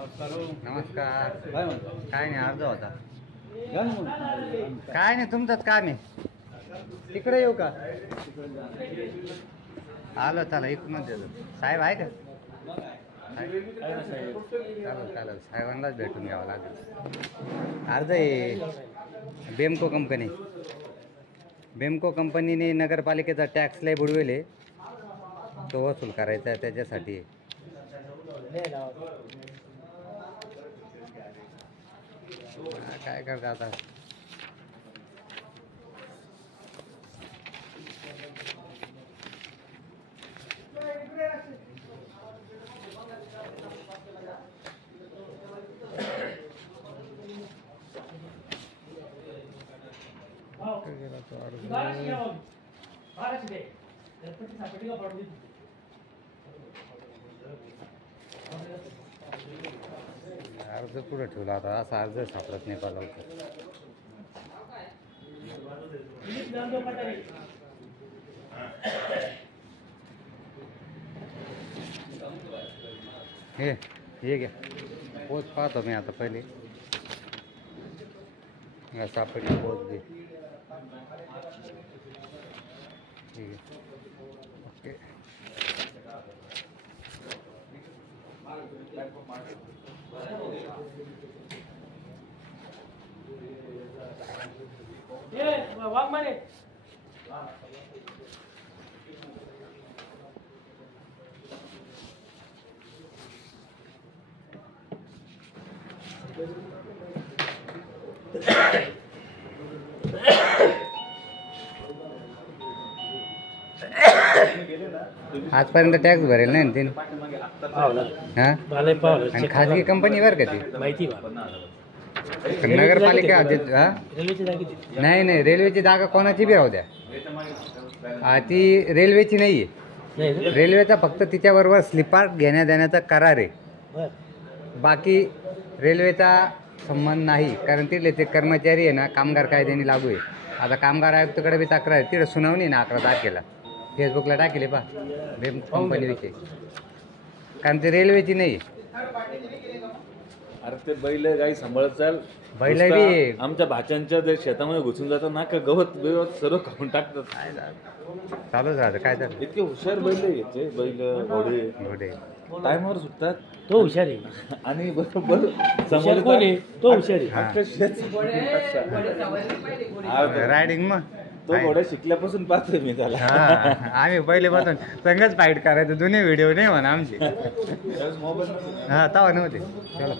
नमस्कार. काय म्हणतो? काय नाही, अर्ज होता. घ्या ना मग. काय नाही, तुमचंच काम आहे. तिकडे येऊ का? आलो, चला इकडूनच येतो. साहेब आहे का? चालेल, साहेबांनाच भेटून घ्यावं लागेल. अर्ज आहे बेमको कंपनी. बेमको कंपनीने नगरपालिकेचा टॅक्स लय बुडवेले, तो वसूल करायचा आहे, त्याच्यासाठी आहे. काय करता आता? अर्ज कुठं ठेवला आता? असा अर्ज सापडत नाही पाहिजे. हे घ्या, पोच पाहतो मी आता. पहिले सापडली पोच घे. ठीक आहे, ओके. आजपर्यंत टॅक्स भरेल नाही तीन. हां, आणि खाजगी कंपनीवर का ती माहिती नगरपालिका? नाही, रेल्वेची जागा कोणाची बी राहू द्या, ती रेल्वेची नाही आहे. रेल्वेचा फक्त तिच्याबरोबर स्लिपार घेण्या देण्याचा करार आहे, बाकी रेल्वेचा संबंध नाही. कारण तिथले ते कर्मचारी आहे ना, कामगार कायद्याने लागू आहे. आता कामगार आयुक्ताकडे बी तक्रार आहे, तिथं सुनावणी ना 11 तारखेला. फेसबुकला टाकेले पा बेम कंपनीविषयी, कारण ते रेल्वेची नाही. अरे ते बैल गाई सांभाळत चाल. बैल बी आमच्या भाच्यांच्या जर शेतामध्ये घुसून जातात ना, का गवत बिवत सर्व खाऊन टाकतात. चालूच राहतं. काय झालं? इतके हुशार बैल याचे, बैल घोडे टायमावर सुटतात. तो हुशार आहे आणि बरोबर समोर कोण आहे तो हुशार आहे. रायडिंग मग तो घोडा शिकल्यापासून पाहतोय मी त्याला. आम्ही पहिले पासून संगच फाईट करायचं. जुने व्हिडिओ नाही म्हणा आमचे. हा, तवा नव्हते. चला.